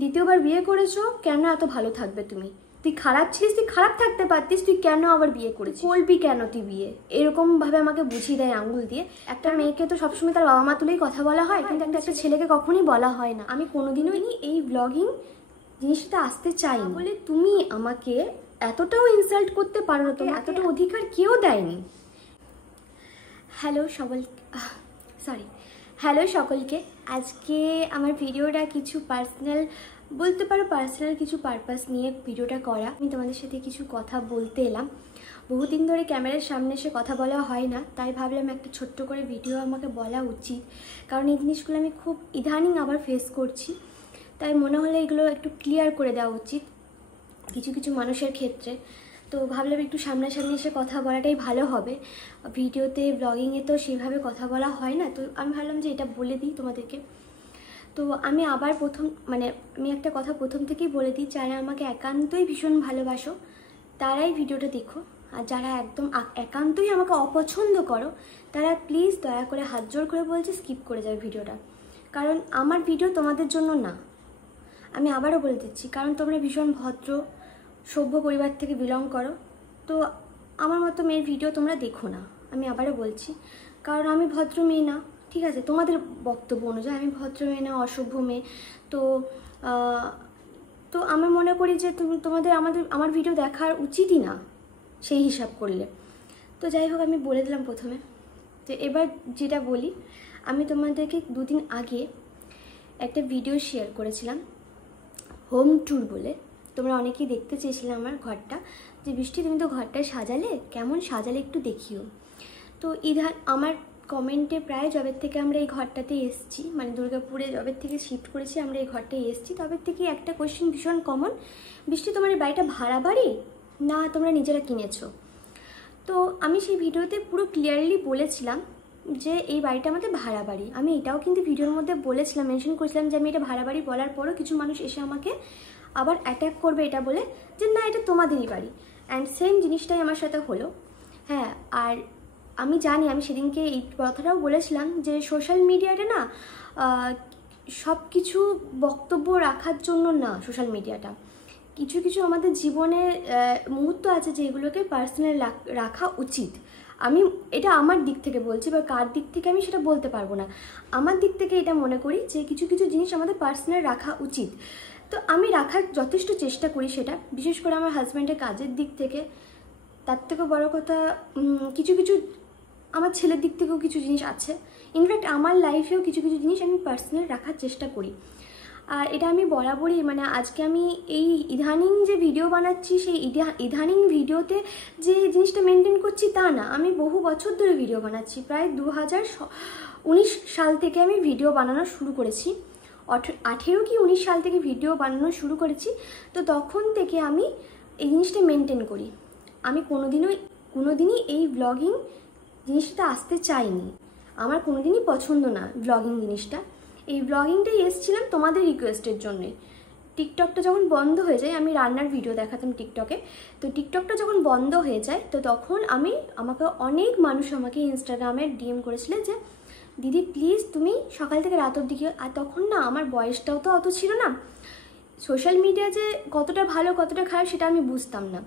দ্বিতীয়বার বিয়ে করেছো কেন? এত ভালো থাকবে তুমি? তুই খারাপ ছিলিস, তুই খারাপ থাকতে পারতিস, তুই কেন আবার বিয়ে করেছিস? করবি কেন তুই বিয়ে? এরকম ভাবে আমাকে বুঝিয়ে দেয় আঙ্গুল দিয়ে। একটা মেয়েকে তো সবসময় তার বাবা মা তুলেই কথা বলা হয়, কিন্তু একটা ছেলেকে কখনই বলা হয় না। আমি কোনোদিনও এই ব্লগিং জিনিসটা আসতে চাই বলে তুমি আমাকে এতটাও ইনসাল্ট করতে পারো না, তোমার এতটা অধিকার কেউ দেয়নি। হ্যালো সকলকে। আজকে আমার ভিডিওটা কিছু পার্সোনাল বলতে পারো, পার্সোনাল কিছু পারপাস নিয়ে ভিডিওটা করা। আমি তোমাদের সাথে কিছু কথা বলতে এলাম। বহুদিন ধরে ক্যামেরার সামনে এসে কথা বলা হয় না, তাই ভাবলাম একটা ছোট্ট করে ভিডিও আমাকে বলা উচিত, কারণ এই জিনিসগুলো আমি খুব ইদানিং আবার ফেস করছি। তাই মনে হলে এগুলো একটু ক্লিয়ার করে দেওয়া উচিত কিছু কিছু মানুষের ক্ষেত্রে। তো ভাবলাম একটু সামনাসামনি এসে কথা বলাটাই ভালো হবে। ভিডিওতে ব্লগিংয়ে তো সেভাবে কথা বলা হয় না, তো আমি ভাবলাম যে এটা বলে দিই তোমাদেরকে। তো আমি আবার আমি একটা কথা প্রথম থেকেই বলে দিই, যারা আমাকে একান্তই ভীষণ ভালোবাসো তারাই ভিডিওটা দেখো, আর যারা একদম একান্তই আমাকে অপছন্দ করো তারা প্লিজ দয়া করে হাত জোড় করে বলছি স্কিপ করে যাবে ভিডিওটা, কারণ আমার ভিডিও তোমাদের জন্য না। আমি আবারও বলে দিচ্ছি, কারণ তোমরা ভীষণ ভদ্র সভ্য পরিবার থেকে বিলং করো, তো আমার মতো মেয়ের ভিডিও তোমরা দেখো না। আমি আবারও বলছি, কারণ আমি ভদ্র মেয়ে না, ঠিক আছে? তোমাদের বক্তব্য অনুযায়ী আমি ভদ্র মেয়ে না, অসভ্য মেয়ে। তো তো আমি মনে করি যে তোমাদের আমার ভিডিও দেখার উচিতই না সেই হিসাব করলে। তো যাই হোক, আমি বলে দিলাম প্রথমে। তো এবার যেটা বলি, আমি তোমাদেরকে দুদিন আগে একটা ভিডিও শেয়ার করেছিলাম হোম ট্যুর বলে। তোমরা অনেকেই দেখতে চেয়েছিলে আমার ঘরটা, যে বৃষ্টি তুমি তো ঘরটা সাজালে, কেমন সাজালে একটু দেখিও। তো আমার কমেন্টে প্রায় যবের থেকে আমরা এই ঘরটাতে এসেছি, মানে দুর্গাপুরে যবের থেকে শিফট করেছি আমরা এই ঘরটায় এসেছি, তবের থেকে একটা কোয়েশ্চেন ভীষণ কমন, বৃষ্টি তোমার এই বাড়িটা ভাড়া বাড়ি না তোমরা নিজেরা কিনেছো? তো আমি সেই ভিডিওতে পুরো ক্লিয়ারলি বলেছিলাম যে এই বাড়িটা আমাদের ভাড়া বাড়ি। আমি এটাও কিন্তু ভিডিওর মধ্যে বলেছিলাম, মেনশন করেছিলাম যে আমি এটা ভাড়া বাড়ি বলার পরও কিছু মানুষ এসে আমাকে আবার অ্যাটাক করবে এটা বলে যে না এটা তোমাদেরই বাড়ি। অ্যান্ড সেম জিনিসটাই আমার সাথে হলো। হ্যাঁ, আর আমি জানি, আমি সেদিনকে এই কথাটাও বলেছিলাম যে সোশ্যাল মিডিয়াটা না সব কিছু বক্তব্য রাখার জন্য না। সোশ্যাল মিডিয়াটা কিছু কিছু আমাদের জীবনে মুহূর্ত আছে যেগুলোকে পার্সোনাল রাখা উচিত। আমি এটা আমার দিক থেকে বলছি, বা কার দিক থেকে আমি সেটা বলতে পারবো না। আমার দিক থেকে এটা মনে করি যে কিছু কিছু জিনিস আমাদের পার্সোনাল রাখা উচিত। তো আমি রাখার যথেষ্ট চেষ্টা করি সেটা, বিশেষ করে আমার হাজব্যান্ডের কাজের দিক থেকে। তার থেকেও বড় কথা, কিছু কিছু আমার ছেলের দিক থেকেও কিছু জিনিস আছে। ইনফ্যাক্ট আমার লাইফেও কিছু কিছু জিনিস আমি পার্সোনাল রাখার চেষ্টা করি। আর এটা আমি বরাবরই, আজকে আমি এই ইদানিং যে ভিডিও বানাচ্ছি সেই ইদানিং ভিডিওতে যে জিনিসটা মেনটেন করছি তা না। আমি বহু বছর ধরে ভিডিও বানাচ্ছি, প্রায় 2019 সাল থেকে আমি ভিডিও বানানো শুরু করেছি। 18 কি 19 সাল থেকে ভিডিও বানানো শুরু করেছি। তো তখন থেকে আমি এই জিনিসটা মেনটেন করি। আমি কোনোদিনই এই ব্লগিং জিনিসটা আসতে চাইনি, আমার কোনোদিনই পছন্দ না ব্লগিং জিনিসটা। এই ব্লগিংটাই এসেছিলাম তোমাদের রিকোয়েস্টের জন্যে। টিকটকটা যখন বন্ধ হয়ে যায়, আমি রান্নার ভিডিও দেখাতাম টিকটকে, তো টিকটকটা যখন বন্ধ হয়ে যায় তো তখন আমাকে অনেক মানুষ আমাকে ইনস্টাগ্রামে ডিএম করেছিল যে দিদি প্লিজ তুমি সকাল থেকে রাত অবধি। আর তখন না আমার বয়সটাও তো অত ছিল না, সোশ্যাল মিডিয়া যে কতটা ভালো কতটা খারাপ সেটা আমি বুঝতাম না।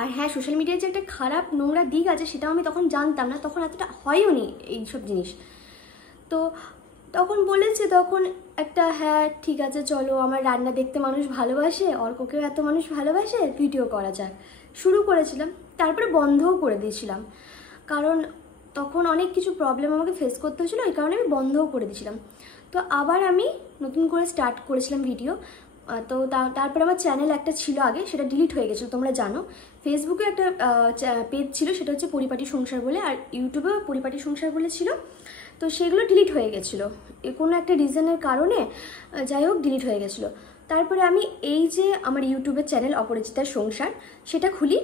আর হ্যাঁ, সোশ্যাল মিডিয়ার যে একটা খারাপ নোংরা দিক আছে সেটাও আমি তখন জানতাম না, তখন এতটা হয়ও নি এইসব জিনিস। তো তখন বলেছে, তখন একটা হ্যাঁ ঠিক আছে চলো, আমার রান্না দেখতে মানুষ ভালোবাসে, অর্ককেও এত মানুষ ভালোবাসে, ভিডিও করা যাক, শুরু করেছিলাম। তারপরে বন্ধও করে দিয়েছিলাম, কারণ তখন অনেক কিছু প্রবলেম আমাকে ফেস করতে হয়েছিলো, এই কারণে আমি বন্ধও করে দিয়েছিলাম। তো আবার আমি নতুন করে স্টার্ট করেছিলাম ভিডিও। তো তারপরে আমার চ্যানেল একটা ছিল আগে, সেটা ডিলিট হয়ে গেছিলো, তোমরা জানো। ফেসবুকে একটা পেজ ছিল, সেটা হচ্ছে পরিপাটি সংসার বলে, আর ইউটিউবেও পরিপাটি সংসার বলে ছিল। তো সেগুলো ডিলিট হয়ে গেছিলো কোনো একটা রিজনের কারণে, যাই হোক ডিলিট হয়ে গেছিলো। তারপরে আমি এই যে আমার ইউটিউবের চ্যানেল অপরিচিতার সংসার সেটা খুলি,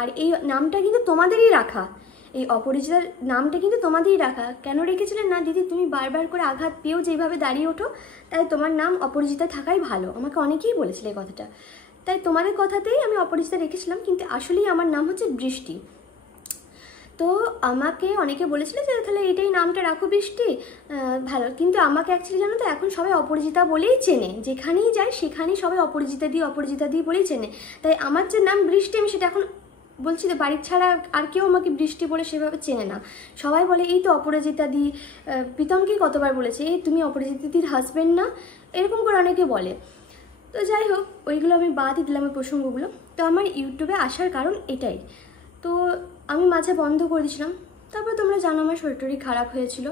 আর এই নামটা কিন্তু তোমাদেরই রাখা, এই অপরিচিতার নামটা কিন্তু তোমাদেরই রাখা। কেন রেখেছিলেন না দিদি, তুমি বারবার করে আঘাত পেয়েও যেভাবে দাঁড়িয়ে ওঠো, তাই তোমার নাম অপরিচিতা থাকাই ভালো, আমাকে অনেকেই বলেছিল এই কথাটা। তাই তোমাদের কথাতেই আমি অপরিচিতা রেখেছিলাম, কিন্তু আসলেই আমার নাম হচ্ছে বৃষ্টি। তো আমাকে অনেকে বলেছিল যে তাহলে এটাই নামটা রাখো বৃষ্টি, ভালো। কিন্তু আমাকে অ্যাকচুয়ালি জানো তো এখন সবাই অপরাজিতা বলেই চেনে, যেখানেই যায় সেখানেই সবাই অপরাজিতা দি বলেই চেনে। তাই আমার যে নাম বৃষ্টি আমি সেটা এখন বলছি যে বাড়ির ছাড়া আর কেউ আমাকে বৃষ্টি বলে সেভাবে চেনে না। সবাই বলে এই তো অপরাজিতা দি, প্রীতমকে কতবার বলেছে এই তুমি অপরাজিতা দির হাজব্যান্ড না, এরকম করে অনেকে বলে। তো যাই হোক ওইগুলো আমি বাদই দিলাম ওই প্রসঙ্গগুলো। তো আমার ইউটিউবে আসার কারণ এটাই। তো আমি মাঝে বন্ধ করে দিয়েছিলাম, তারপর তোমরা জানো আমার শরীর খারাপ হয়েছিল।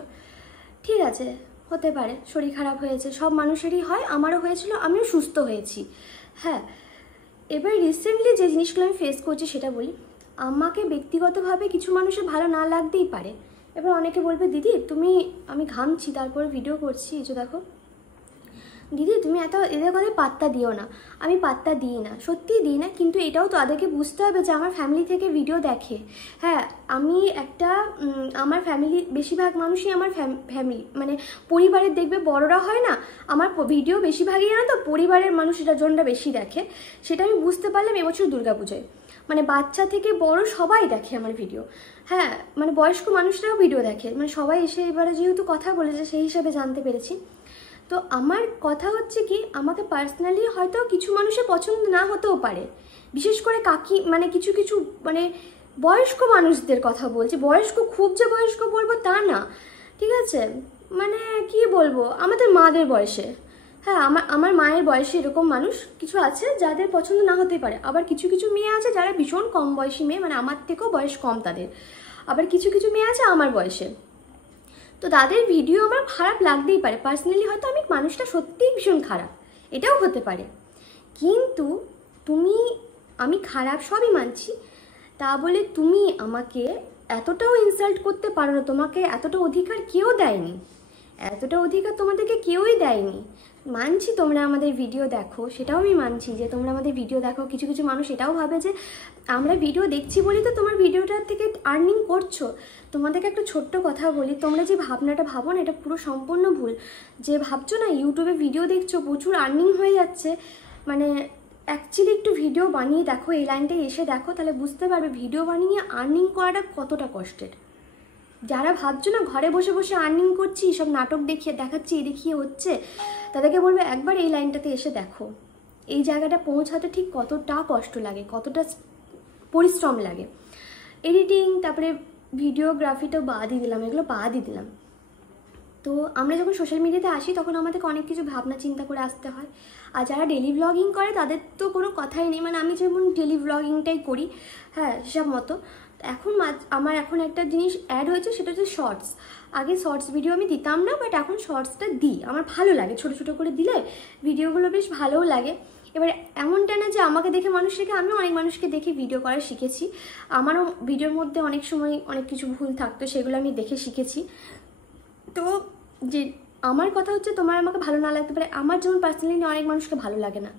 ঠিক আছে, হতে পারে শরীর খারাপ হয়েছে, সব মানুষেরই হয়, আমারও হয়েছিল, আমিও সুস্থ হয়েছি। হ্যাঁ, এবার রিসেন্টলি যে জিনিসগুলো আমি ফেস করছি সেটা বলি। আমাকে ব্যক্তিগতভাবে কিছু মানুষের ভালো না লাগতেই পারে। এবার অনেকে বলবে দিদি তুমি, আমি ঘামছি তারপরে ভিডিও করছি, এই যে দেখো, দিদি তুমি এত এদের কথায় পাত্তা দিও না। আমি পাত্তা দিই না, সত্যিই দিই না, কিন্তু এটাও তো তাদেরকে বুঝতে হবে যে আমার ফ্যামিলি থেকে ভিডিও দেখে। হ্যাঁ, আমি একটা আমার ফ্যামিলি, বেশিরভাগ মানুষই আমার ফ্যামিলি মানে পরিবারের, দেখবে বড়রা হয় না, আমার ভিডিও বেশিরভাগই জানো তো পরিবারের মানুষের জনটা বেশি দেখে। সেটা আমি বুঝতে পারলাম এবছর দুর্গাপুজোয়, মানে বাচ্চা থেকে বড় সবাই দেখে আমার ভিডিও। হ্যাঁ, মানে বয়স্ক মানুষরাও ভিডিও দেখে, মানে সবাই এসে এবারে যেহেতু কথা বলেছে সেই হিসাবে জানতে পেরেছি। তো আমার কথা হচ্ছে কি, আমাকে পার্সোনালি হয়তো কিছু মানুষের পছন্দ না হতেও পারে, বিশেষ করে মানে কিছু মানে বয়স্ক মানুষদের কথা বলছি, বয়স্ক খুব যে বয়স্ক বলবো তা না, ঠিক আছে, মানে কি বলবো আমাদের মাদের বয়সে। হ্যাঁ, আমার মায়ের বয়সে এরকম মানুষ কিছু আছে যাদের পছন্দ না হতেই পারে। আবার কিছু মেয়ে আছে যারা ভীষণ কম বয়সী মেয়ে, মানে আমার থেকেও বয়স কম তাদের। আবার কিছু মেয়ে আছে আমার বয়সে, তো তাদের ভিডিও আমার খারাপ লাগতেই পারে। পার্সোনালি হয়তো আমি মানুষটা সত্যিই ভীষণ খারাপ, এটাও হতে পারে। কিন্তু আমি খারাপ সবই মানছি, তা বলে তুমি আমাকে এতটাও ইনসাল্ট করতে পারো না। তোমাকে এতটা অধিকার কেউ দেয়নি, এতটা অধিকার তোমাদেরকে কেউই দেয়নি। মানছি তোমরা আমাদের ভিডিও দেখো, সেটাও আমি মানছি যে তোমরা আমাদের ভিডিও দেখো। কিছু মানুষ এটাও ভাবে যে আমরা ভিডিও দেখছি বলি তো তোমার ভিডিওটার থেকে আর্নিং করছো। তোমাদেরকে একটা ছোট্ট কথা বলি, তোমরা যে ভাবনাটা ভাবো না, এটা পুরো সম্পূর্ণ ভুল। যে ভাবছো না ইউটিউবে ভিডিও দেখছো প্রচুর আর্নিং হয়ে যাচ্ছে, মানে অ্যাকচুয়ালি একটু ভিডিও বানিয়ে দেখো, এই লাইনটায় এসে দেখো, তাহলে বুঝতে পারবে ভিডিও বানিয়ে আর্নিং করাটা কতটা কষ্টের। যারা ভাবছো না ঘরে বসে বসে আর্নিং করছি, সব নাটক দেখাচ্ছি দেখিয়ে হচ্ছে, তাদেরকে বলবে একবার এই লাইনটাতে এসে দেখো, এই জায়গাটা পৌঁছাতে ঠিক কতটা কষ্ট লাগে, কতটা পরিশ্রম লাগে। এডিটিং, তারপরে ভিডিওগ্রাফিটাও বাদই দিলাম, এগুলো বাদই দিলাম। তো আমরা যখন সোশ্যাল মিডিয়াতে আসি তখন আমাদেরকে অনেক কিছু ভাবনা চিন্তা করে আসতে হয়। আর যারা ডেলি ব্লগিং করে তাদের তো কোনো কথাই নেই, মানে আমি যেমন ডেলি ব্লগিংটাই করি, হ্যাঁ হিসাব মতো। আমার এখন একটা জিনিস অ্যাড হয়েছে, সেটা হচ্ছে শর্টস। আগে শর্টস ভিডিও আমি দিতাম না, বাট এখন শর্টসটা দিই, আমার ভালো লাগে, ছোটো ছোটো করে দিলে ভিডিওগুলো বেশ ভালোও লাগে। এবার এমনটা না যে আমাকে দেখে মানুষ শেখে, আমিও অনেক মানুষকে দেখে ভিডিও করা শিখেছি। আমারও ভিডিওর মধ্যে অনেক সময় অনেক কিছু ভুল থাকতো, সেগুলো আমি দেখে শিখেছি। তো যে আমার কথা হচ্ছে তোমার আমাকে ভালো না লাগতে পারে, আমার যেমন পার্সোনালি অনেক মানুষকে ভালো লাগে না,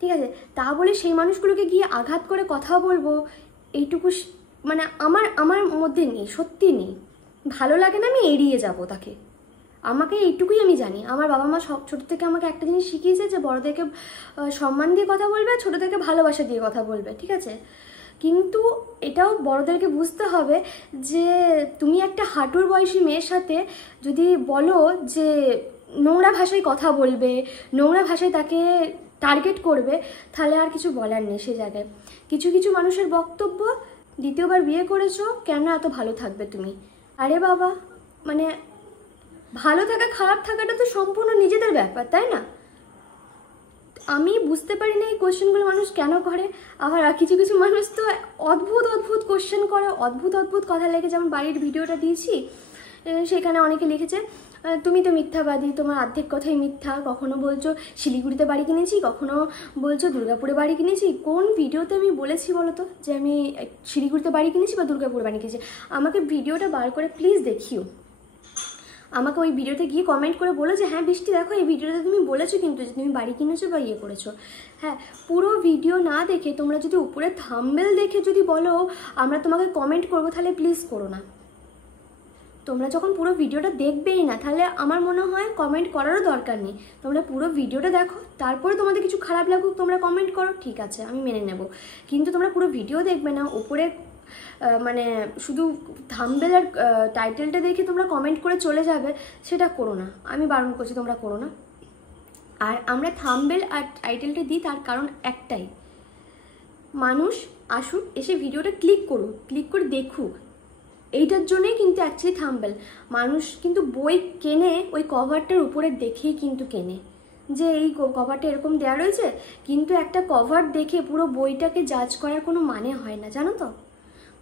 ঠিক আছে, তা বলে সেই মানুষগুলোকে গিয়ে আঘাত করে কথা বলবো এইটুকু মানে আমার মধ্যে নেই, সত্যি নেই। ভালো লাগে না আমি এড়িয়ে যাব তাকে, আমাকে এইটুকুই আমি জানি। আমার বাবা মা সব ছোটো থেকে আমাকে একটা জিনিস শিখিয়েছে যে বড়দেরকে সম্মান দিয়ে কথা বলবে আর ছোটোদেরকে ভালোবাসা দিয়ে কথা বলবে, ঠিক আছে। কিন্তু এটাও বড়দেরকে বুঝতে হবে যে তুমি একটা হাঁটুর বয়সী মেয়ের সাথে যদি বলো যে নোংরা ভাষায় কথা বলবে, নোংরা ভাষায় তাকে টার্গেট করবে, তাহলে আর কিছু বলার নেই সে জায়গায়। কিছু মানুষের বক্তব্য, দ্বিতীয়বার বিয়ে করেছো কেন এত ভালো থাকবে তুমি? আরে বাবা, মানে ভালো থাকা খারাপ থাকাটা তো সম্পূর্ণ নিজেদের ব্যাপার, তাই না? আমি বুঝতে পারি না এই কোশ্চেনগুলো মানুষ কেন করে। আবার কিছু মানুষ তো অদ্ভুত কোশ্চেন করে, অদ্ভুত কথা লেগে। যেমন বাড়ির ভিডিওটা দিয়েছি, সেখানে অনেকে লিখেছে তুমি তো মিথ্যাবাদী, তোমার অর্ধেক কথাই মিথ্যা। কখনো বলছো শিলিগুড়িতে বাড়ি কিনেছি, কখনো বলছো দুর্গাপুরে বাড়ি কিনেছি। কোন ভিডিওতে আমি বলেছি বলো তো যে আমি শিলিগুড়িতে বাড়ি কিনেছি বা দুর্গাপুরে বাড়ি কিনেছি? আমাকে ভিডিওটা বার করে প্লিজ দেখিও, আমাকে ওই ভিডিওতে গিয়ে কমেন্ট করে বলো যে হ্যাঁ বৃষ্টি দেখো এই ভিডিওতে তুমি বলেছো কিন্তু যে তুমি বাড়ি কিনেছো বা ইয়ে করেছো। হ্যাঁ, পুরো ভিডিও না দেখে তোমরা যদি উপরে থাম্বনেল দেখে যদি বলো আমরা তোমাকে কমেন্ট করবো, তাহলে প্লিজ করো না। তোমরা যখন পুরো ভিডিওটা দেখবেই না, তাহলে আমার মনে হয় কমেন্ট করারও দরকার নেই। তোমরা পুরো ভিডিওটা দেখো, তারপরে তোমাদের কিছু খারাপ লাগুক তোমরা কমেন্ট করো, ঠিক আছে আমি মেনে নেব। কিন্তু তোমরা পুরো ভিডিও দেখবে না, উপরে মানে শুধু থাম্বনেল আর টাইটেলটা দেখে তোমরা কমেন্ট করে চলে যাবে, সেটা করো না, আমি বারণ করছি তোমরা করো না। আর আমরা থাম্বনেল আর টাইটেলটা দিই তার কারণ একটাই, মানুষ আসুক, এসে ভিডিওটা ক্লিক করুক, ক্লিক করে দেখুক, এইটার জন্যই কিন্তু অ্যাকচুয়ালি থাম্বনেল। মানুষ কিন্তু বই কেনে ওই কভারটার উপরে দেখেই কিন্তু কেনে, যে এই কভারটা এরকম দেওয়া রয়েছে, কিন্তু একটা কভার দেখে পুরো বইটাকে জাজ করার কোনো মানে হয় না, জানো তো?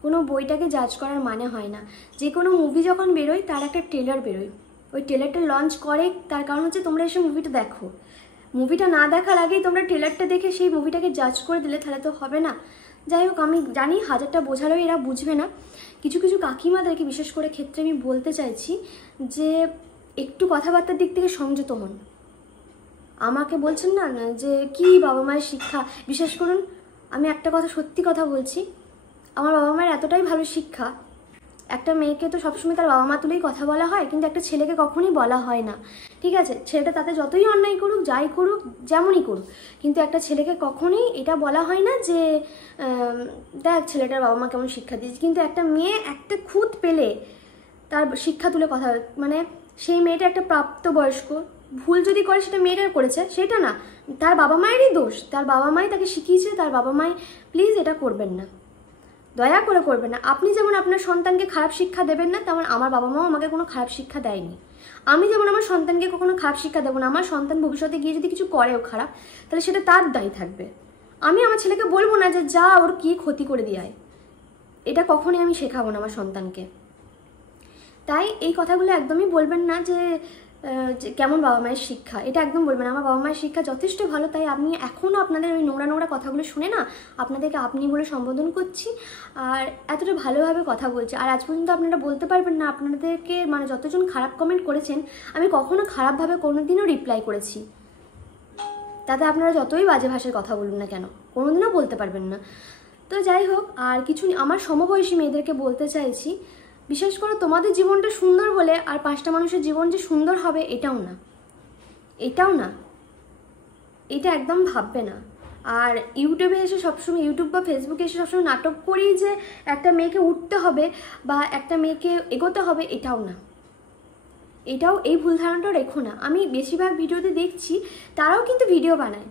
কোনো বইটাকে জাজ করার মানে হয় না। যে কোনো মুভি যখন বেরোয় তার একটা ট্রেলার বেরোয়, ওই ট্রেলারটা লঞ্চ করে, তার কারণ হচ্ছে তোমরা এসে মুভিটা দেখো। মুভিটা না দেখার আগেই তোমরা ট্রেলারটা দেখে সেই মুভিটাকে জাজ করে দিলে তাহলে তো হবে না। যাই হোক, আমি জানি হাজারটা বোঝালেও এরা বুঝবে না। কিছু কিছু কাকিমাদেরকে বিশেষ করে ক্ষেত্রে আমি বলতে চাইছি যে একটু কথাবার্তার দিক থেকে সংযত হন। আমাকে বলছেন না যে কি বাবা মায়ের শিক্ষা, বিশেষ করুন আমি একটা কথা সত্যি কথা বলছি, আমার বাবা মায়ের এতটাই ভালো শিক্ষা, একটা মেয়েকে তো সবসময় তার বাবা মা তুলেই কথা বলা হয়, কিন্তু একটা ছেলেকে কখনোই বলা হয় না। ঠিক আছে, ছেলেটা তাতে যতই অন্যায় করুক, যাই করুক, যেমনই করুক, কিন্তু একটা ছেলেকে কখনোই এটা বলা হয় না যে দেখ ছেলেটার বাবা মা কেমন শিক্ষা দিয়েছে। কিন্তু একটা মেয়ে একটা খুঁত পেলে তার শিক্ষা তুলে কথা, মানে সেই মেয়েটা একটা প্রাপ্তবয়স্ক, ভুল যদি করে সেটা মেয়েটার করেছে, সেটা না, তার বাবা মায়েরই দোষ, তার বাবা মাই তাকে শিখিয়েছে, তার বাবা মাই, প্লিজ এটা করবেন না, দয়া করে করবেন না। আপনি যেমন আপনার সন্তানকে খারাপ শিক্ষা দেবেন না, তেমন আমার বাবা মাও আমাকে কোনো খারাপ শিক্ষা দেয়নি। আমি যেমন আমার সন্তানকে কখনো খারাপ শিক্ষা দেবো না। আমার সন্তান ভবিষ্যতে গিয়ে যদি কিছু করেও খারাপ, তাহলে সেটা তার দায়ী থাকবে। আমি আমার ছেলেকে বলবো না যে যা ওর কি ক্ষতি করে দিয়ে আয়, এটা কখনোই আমি শেখাবো না আমার সন্তানকে। তাই এই কথাগুলো একদমই বলবেন না যে কেমন বাবা মায়ের শিক্ষা, এটা একদম বলবেন না। আমার বাবা মায়ের শিক্ষা যথেষ্ট ভালো, তাই আমি এখনও আপনাদের ওই নোংরা নোংরা কথাগুলো শুনে না আপনাদেরকে আপনি বলে সম্বোধন করছি, আর এতটা ভালোভাবে কথা বলছি। আর আজ পর্যন্ত আপনারা বলতে পারবেন না আপনাদেরকে, মানে যতজন খারাপ কমেন্ট করেছেন আমি কখনো খারাপভাবে কোনোদিনও রিপ্লাই করেছি, তাতে আপনারা যতই বাজে ভাষায় কথা বলুন না কেন কোনোদিনও বলতে পারবেন না। তো যাই হোক, আর কিছু আমার সমবয়সী মেয়েদেরকে বলতে চাইছি, বিশেষ করে তোমাদের জীবনটা সুন্দর বলে আর 5টা মানুষের জীবন যে সুন্দর হবে এটাও না, এটাও না, এটা একদম ভাববে না। আর ইউটিউবে এসে সবসময়, ইউটিউব বা ফেসবুকে এসে সবসময় নাটক করি যে একটা মেয়েকে উঠতে হবে বা একটা মেয়েকে এগোতে হবে, এটাও না, এটাও, এই ভুল ধারণাটাও রেখো না। আমি বেশিরভাগ ভিডিওতে দেখছি তারাও কিন্তু ভিডিও বানায়,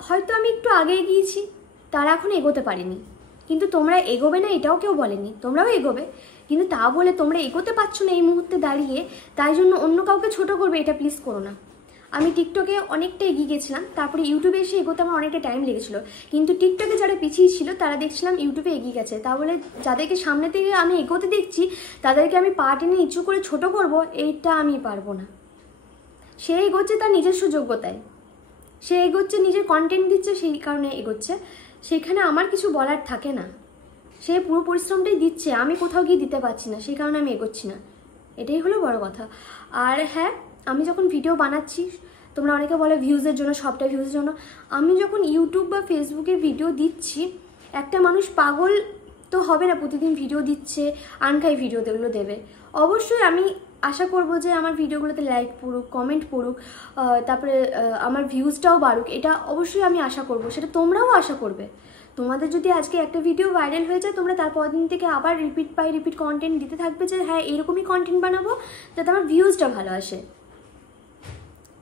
হয়তো আমি একটু আগে এগিয়েছি, তারা এখন এগোতে পারেনি, কিন্তু তোমরা এগোবে না এটাও কেউ বলেনি, তোমরাও এগোবে, কিন্তু তা বলে তোমরা এগোতে পারছো না এই মুহূর্তে দাঁড়িয়ে, তাই জন্য অন্য কাউকে ছোট করবে, এটা প্লিজ করো না। আমি টিকটকে অনেকটা এগিয়ে গেছিলাম, তারপরে ইউটিউবে এসে এগোতে আমার অনেকটা টাইম লেগেছিলো, কিন্তু টিকটকে যারা পিছিয়ে ছিল তারা দেখছিলাম ইউটিউবে এগিয়ে গেছে, তা বলে যাদেরকে সামনে থেকে আমি এগোতে দেখছি তাদেরকে আমি পা টেনে নিচু করে ছোট করব, এইটা আমি পারবো না। সে এগোচ্ছে তার নিজস্ব যোগ্যতায়, সে এগোচ্ছে, নিজের কন্টেন্ট দিচ্ছে, সেই কারণে এগোচ্ছে, সেখানে আমার কিছু বলার থাকে না। সে পুরো পরিশ্রমটাই দিচ্ছে, আমি কোথাও গিয়ে দিতে পারছি না, সেই কারণে আমি এগোচ্ছি না, এটাই হলো বড় কথা। আর হ্যাঁ, আমি যখন ভিডিও বানাচ্ছি, তোমরা অনেকে বলে ভিউজের জন্য, সবটা ভিউজের জন্য, আমি যখন ইউটিউব বা ফেসবুকে ভিডিও দিচ্ছি, একটা মানুষ পাগল তো হবে না, প্রতিদিন ভিডিও দিচ্ছে, আনখাই ভিডিওগুলো দেবে। অবশ্যই আমি আশা করব যে আমার ভিডিওগুলোতে লাইক পড়ুক, কমেন্ট পড়ুক, তারপরে আমার ভিউজটাও বাড়ুক, এটা অবশ্যই আমি আশা করব, সেটা তোমরাও আশা করবে। তোমাদের যদি আজকে একটা ভিডিও ভাইরাল হয়ে যায়, তোমরা তারপর দিন থেকে আবার রিপিট বাই রিপিট কন্টেন্ট দিতে থাকবে যে হ্যাঁ এরকমই কন্টেন্ট বানাবো যাতে আমার ভিউজটা ভালো আসে।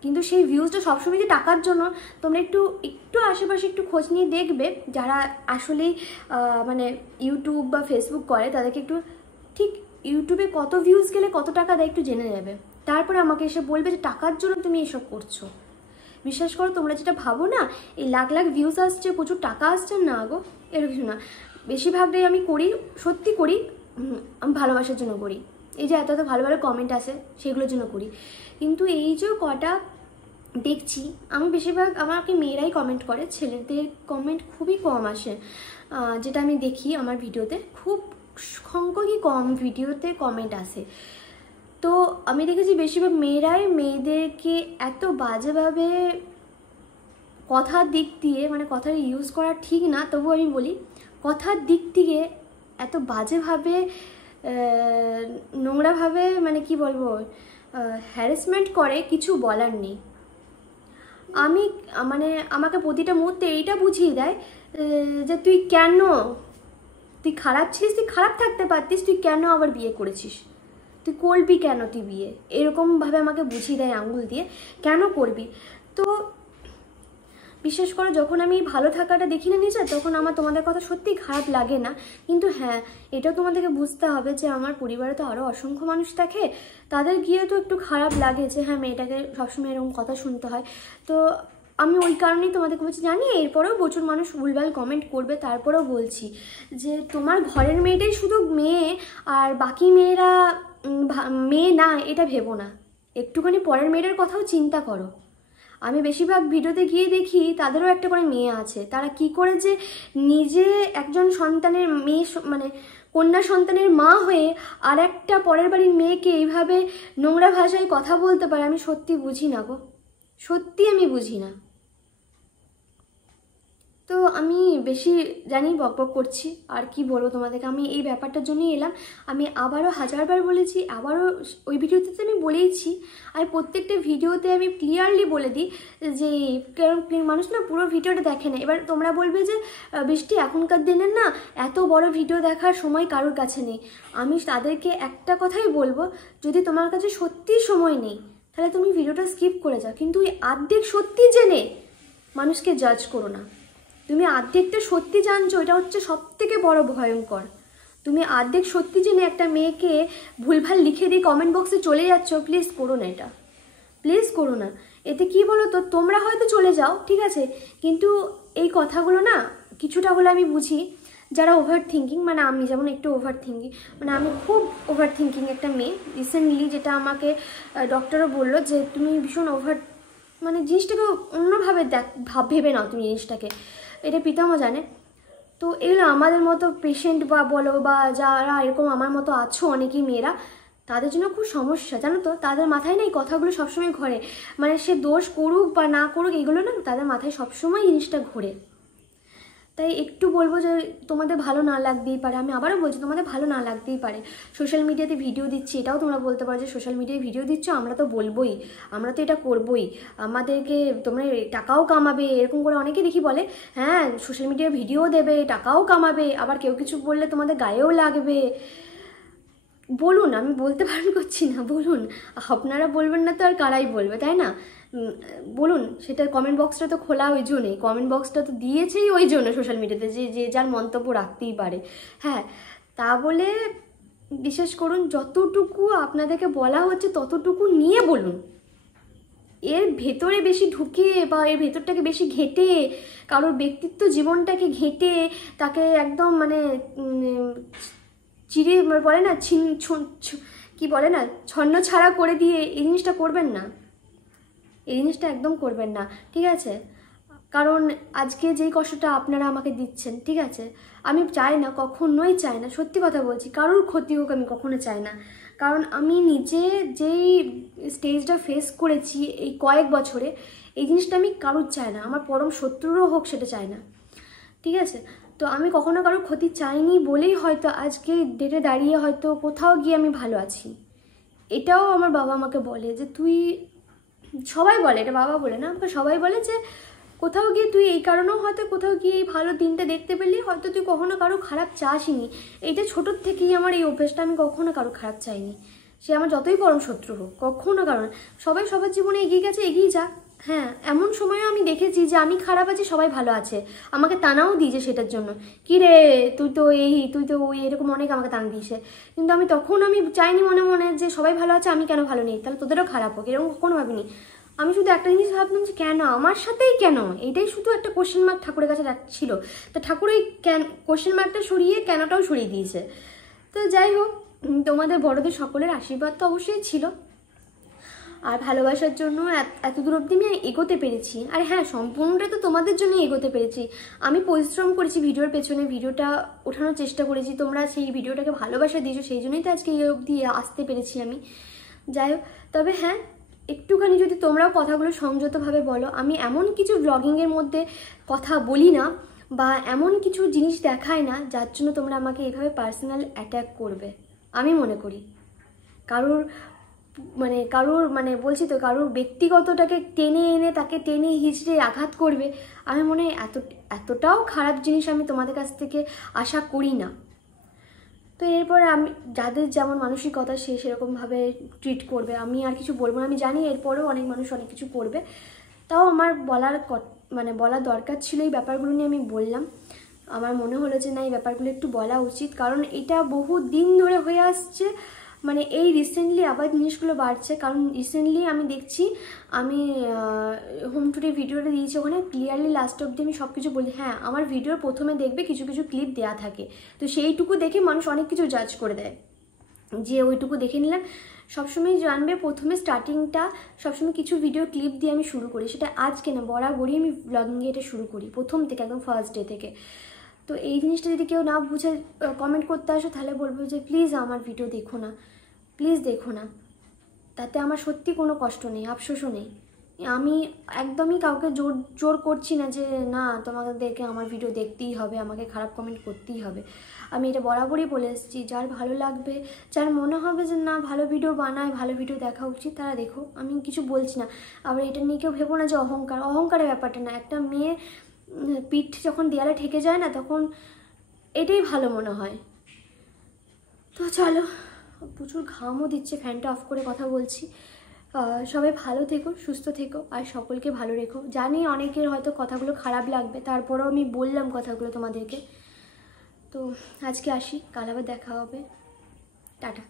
কিন্তু সেই ভিউজটা সবসময় যে টাকার জন্য, তোমরা একটু আশেপাশে একটু খোঁজ নিয়ে দেখবে যারা আসলেই মানে ইউটিউব বা ফেসবুক করে, তাদেরকে একটু ঠিক ইউটিউবে কত ভিউজ গেলে কত টাকা দেয় একটু জেনে নেবে, তারপরে আমাকে এসে বলবে যে টাকার জন্য তুমি এসব করছো। বিশ্বাস করো, তোমরা যেটা ভাবো না এই লাখ লাখ ভিউজ আসছে, প্রচুর টাকা আসছে, না গো, এর কিছু না। বেশিরভাগটাই আমি করি, সত্যি করি, আমি ভালোবাসার জন্য করি। এই যে এত এত ভালো ভালো কমেন্ট আসে সেগুলোর জন্য করি, কিন্তু এই যে কটা দেখছি, আমি বেশিরভাগ আমাকে মেয়েরাই কমেন্ট করে, ছেলেদের কমেন্ট খুবই কম আসে, যেটা আমি দেখি আমার ভিডিওতে খুব সংখ্যকই কম ভিডিওতে কমেন্ট আসে। তো আমি দেখেছি বেশিরভাগ মেয়েরাই মেয়েদেরকে এত বাজেভাবে কথার দিক দিয়ে, মানে কথার ইউজ করা ঠিক না, তবু আমি বলি কথার দিক থেকে এত বাজেভাবে, নোংরাভাবে, মানে কি বলবো, হ্যারাসমেন্ট করে, কিছু বলার নেই। আমি মানে আমাকে প্রতিটা মুহূর্তে এইটা বুঝিয়ে দেয় যে তুই কেন তুই খারাপ ছিলিস, তুই খারাপ থাকতে পারতিস, তুই কেন আবার বিয়ে করেছিস, তুই করবি কেন তুই বিয়ে, এরকমভাবে আমাকে বুঝিয়ে দেয় আঙুল দিয়ে কেন করবি। তো বিশেষ করে যখন আমি ভালো থাকাটা দেখি না নিজে, তখন আমার তোমাদের কথা সত্যিই খারাপ লাগে না। কিন্তু হ্যাঁ, এটাও তোমাদেরকে বুঝতে হবে যে আমার পরিবারে তো আরও অসংখ্য মানুষ থাকে, তাদের গিয়ে তো একটু খারাপ লাগে যে হ্যাঁ মেয়েটাকে সবসময় এরকম কথা শুনতে হয়। তো আমি ওই কারণেই তোমাদেরকে বলছি, জানি এরপরেও প্রচুর মানুষ ভুলভাল কমেন্ট করবে, তারপরেও বলছি যে তোমার ঘরের মেয়েটাই শুধু মেয়ে আর বাকি মেয়েরা মেয়ে না, এটা ভেবো না। একটুখানি পরের মেয়েটার কথাও চিন্তা করো। আমি বেশিরভাগ ভিডিওতে গিয়ে দেখি তাদেরও একটা করে মেয়ে আছে, তারা কি করে যে নিজে একজন সন্তানের মেয়ে মানে কন্যা সন্তানের মা হয়ে আর একটা পরের বাড়ির মেয়েকে এইভাবে নোংরা ভাষায় কথা বলতে পারে, আমি সত্যি বুঝি না গো, সত্যি আমি বুঝি না। তো আমি বেশি জানি বকবক করছি, আর কি বলবো তোমাদেরকে, আমি এই ব্যাপারটার জন্যই এলাম। আমি আবারও হাজারবার বলেছি, আবারও ওই ভিডিওতে তো আমি বলেইছি, আর প্রত্যেকটা ভিডিওতে আমি ক্লিয়ারলি বলে দিই যে কারণ মানুষ না পুরো ভিডিওটা দেখে না। এবার তোমরা বলবে যে বৃষ্টি এখনকার দিনের না এত বড় ভিডিও দেখার সময় কারোর কাছে নেই। আমি তাদেরকে একটা কথাই বলবো, যদি তোমার কাছে সত্যি সময় নেই তাহলে তুমি ভিডিওটা স্কিপ করে যাও, কিন্তু ওই অর্ধেক সত্যি জেনে মানুষকে জাজ করো না। তুমি অর্ধেকটা সত্যি জানছো, এটা হচ্ছে সব থেকে বড় ভয়ঙ্কর। তুমি অর্ধেক সত্যি জেনে একটা মেয়েকে ভুলভাল লিখে দিয়ে কমেন্ট বক্সে চলে যাচ্ছ, প্লিজ করো না এটা, প্লিজ করো না। এতে কি বলো তো, তোমরা হয়তো চলে যাও ঠিক আছে, কিন্তু এই কথাগুলো না কিছুটা হলে আমি বুঝি যারা ওভার থিঙ্কিং, মানে আমি যেমন একটু ওভার থিঙ্কিং, মানে আমি খুব ওভার থিঙ্কিং একটা মেয়ে। রিসেন্টলি যেটা আমাকে ডক্টরও বললো যে তুমি ভীষণ ওভার, মানে জিনিসটাকে অন্যভাবে ভেবে নাও তুমি জিনিসটাকে, এটা পিতামা জানে। তো এগুলো আমাদের মতো পেশেন্ট বা বলো বা যারা এরকম আমার মতো আছো অনেকেই মেয়েরা, তাদের জন্য খুব সমস্যা জানো তো। তাদের মাথায় না এই কথাগুলো সবসময় ঘোরে, মানে সে দোষ করুক বা না করুক এগুলো না তাদের মাথায় সবসময় জিনিসটা ঘোরে। তাই একটু বলবো যে তোমাদের ভালো না লাগতেই পারে, আমি আবারও বলছি তোমাদের ভালো না লাগতেই পারে। সোশ্যাল মিডিয়াতে ভিডিও দিচ্ছি, এটাও তোমরা বলতে পারো যে সোশ্যাল মিডিয়ায় ভিডিও দিচ্ছ, আমরা তো বলবোই, আমরা তো এটা করবোই, আমাদেরকে তোমরা টাকাও কামাবে, এরকম করে অনেকে দেখি বলে হ্যাঁ সোশ্যাল মিডিয়ায় ভিডিও দেবে টাকাও কামাবে, আবার কেউ কিছু বললে তোমাদের গায়েও লাগবে। বলুন, আমি বলতে বারণ করছি না, বলুন, আপনারা বলবেন না তো আর কারাই বলবে, তাই না? বলুন, সেটা কমেন্ট বক্সটা তো খোলা ওই জন্যই, কমেন্ট বক্সটা তো দিয়েছেই ওই জন্য সোশ্যাল মিডিয়াতে যে যে যার মন্তব্য রাখতেই পারে। হ্যাঁ, তা বলে বিশেষ করুন যতটুকু আপনাদেরকে বলা হচ্ছে ততটুকু নিয়ে বলুন, এর ভেতরে বেশি ঢুকে বা এর ভেতরটাকে বেশি ঘেঁটে কারোর ব্যক্তিত্ব জীবনটাকে ঘেঁটে তাকে একদম মানে চিড়ে বলে না কি বলে না ছন্ন ছাড়া করে দিয়ে এই জিনিসটা করবেন না, এই জিনিসটা একদম করবেন না ঠিক আছে। কারণ আজকে যেই কষ্টটা আপনারা আমাকে দিচ্ছেন ঠিক আছে, আমি চাই না, কখনোই চাই না, সত্যি কথা বলছি, কারোর ক্ষতি হোক আমি কখনো চাই না। কারণ আমি নিজে যেই স্টেজটা ফেস করেছি এই কয়েক বছরে, এই জিনিসটা আমি কারোর চাই না, আমার পরম শত্রুরও হোক সেটা চাই না ঠিক আছে। তো আমি কখনো কারোর ক্ষতি চাইনি বলেই হয়তো আজকে ডেটে দাঁড়িয়ে হয়তো কোথাও গিয়ে আমি ভালো আছি। এটাও আমার বাবা আমাকে বলে যে তুই, সবাই বলে, এটা বাবা বলে না, সবাই বলে যে কোথাও গিয়ে তুই এই কারণেও হয়তো কোথাও গিয়ে এই ভালো দিনটা দেখতে পেলি, হয়তো তুই কখনো কারো খারাপ চাসনি। এইটা ছোটোর থেকেই আমার এই অভ্যেসটা, আমি কখনো কারো খারাপ চাইনি, সে আমার যতই পরম শত্রু হোক, কখনো কারণ সবাই সবার জীবনে এগিয়ে গেছে, এগিয়ে যাক। হ্যাঁ, এমন সময়ও আমি দেখেছি যে আমি খারাপ আছি সবাই ভালো আছে, আমাকে টানাও দিয়েছে সেটার জন্য, কি রে তুই তো এই তুই তো ওই, এরকম অনেক আমাকে টান দিয়েছে। কিন্তু আমি তখন আমি চাইনি মনে মনে যে সবাই ভালো আছে আমি কেন ভালো নেই, তাহলে তোদেরও খারাপ হোক, এরকম কখনো ভাবিনি। আমি শুধু একটা জিনিস ভাবতাম যে কেন আমার সাথেই, কেন, এইটাই শুধু একটা কোশ্চেন মার্ক ঠাকুরের কাছে ছিল। তো ঠাকুর ওই কোশ্চেন মার্কটা সরিয়ে কেনটাও সরিয়ে দিয়েছে। তো যাই হোক, তোমাদের বড়দের সকলের আশীর্বাদ তো অবশ্যই ছিল, আর ভালোবাসার জন্য এত দূর অবধি আমি এগোতে পেরেছি। আর হ্যাঁ, সম্পূর্ণটা তো তোমাদের জন্যই এগোতে পেরেছি, আমি পরিশ্রম করেছি ভিডিওর পেছনে, ভিডিওটা ওঠানোর চেষ্টা করেছি, তোমরা সেই ভিডিওটাকে ভালোবাসা দিয়েছো, সেই জন্যই তো আজকে এই অবধি আসতে পেরেছি আমি। যাই হোক, তবে হ্যাঁ একটুখানি যদি তোমরাও কথাগুলো সংযতভাবে বলো, আমি এমন কিছু ব্লগিংয়ের মধ্যে কথা বলি না বা এমন কিছু জিনিস দেখাই না যার জন্য তোমরা আমাকে এইভাবে পার্সোনাল অ্যাটাক করবে। আমি মনে করি কারোর মানে বলছি তো, কারোর ব্যক্তিগতটাকে টেনে এনে তাকে টেনে হিচড়ে আঘাত করবে, আমি মনে হয় এতটাও খারাপ জিনিস আমি তোমাদের কাছ থেকে আশা করি না এরপরে আমি যাদের যেমন মানসিকতা সে সেরকমভাবে ট্রিট করবে, আমি আর কিছু বলবো না। আমি জানি এরপরেও অনেক মানুষ অনেক কিছু করবে, তাও আমার বলার দরকার ছিল। এই ব্যাপারগুলো নিয়ে আমি বললাম, আমার মনে হলো যে না, এই ব্যাপারগুলো একটু বলা উচিত, কারণ এটা বহু দিন ধরে হয়ে আসছে। মানে এই রিসেন্টলি আবার জিনিসগুলো বাড়ছে, কারণ রিসেন্টলি আমি দেখছি, আমি হোম টুরে ভিডিওটা দিয়েছি, ওখানে ক্লিয়ারলি লাস্ট অব্দি আমি সব কিছু বলি। হ্যাঁ, আমার ভিডিওর প্রথমে দেখবে কিছু কিছু ক্লিপ দেওয়া থাকে, তো সেইটুকু দেখে মানুষ অনেক কিছু জাজ করে দেয়, যে ওইটুকু দেখে নিলাম। সবসময় জানবে প্রথমে স্টার্টিংটা সবসময় কিছু ভিডিও ক্লিপ দিয়ে আমি শুরু করি, সেটা আজকে না, বরাবরই আমি ব্লগিংয়ে এটা শুরু করি প্রথম থেকে, একদম ফার্স্ট ডে থেকে। তো এই জিনিসটা যদি কেউ না বুঝে কমেন্ট করতে আসো, তাহলে বলবো যে প্লিজ আমার ভিডিও দেখো না, প্লিজ দেখো না। তাতে আমার সত্যি কোনো কষ্ট নেই, আফসোসও নেই। আমি একদমই কাউকে জোর করছি না যে না তোমাদেরকে আমার ভিডিও দেখতেই হবে, আমাকে খারাপ কমেন্ট করতেই হবে। আমি এটা বরাবরই বলে এসেছি, যার ভালো লাগবে, যার মনে হবে যে না ভালো ভিডিও বানায়, ভালো ভিডিও দেখা উচিত, তারা দেখো, আমি কিছু বলছি না। আবার এটা নিয়ে কেউ ভেবো না যে অহংকারের ব্যাপারটা না। একটা মেয়ে পিঠ যখন দেয়ালে ঠেকে যায় না, তখন এটাই ভালো মনে হয়। তো চলো, প্রচুর ঘামও দিচ্ছে, ফ্যানটা অফ করে কথা বলছি। সবাই ভালো থেকো, সুস্থ থেকো, আর সকলকে ভালো রেখো। জানি অনেকের হয়তো কথাগুলো খারাপ লাগবে, তারপরেও আমি বললাম কথাগুলো তোমাদেরকে। তো আজকে আসি, কাল আবার দেখা হবে, টাটা।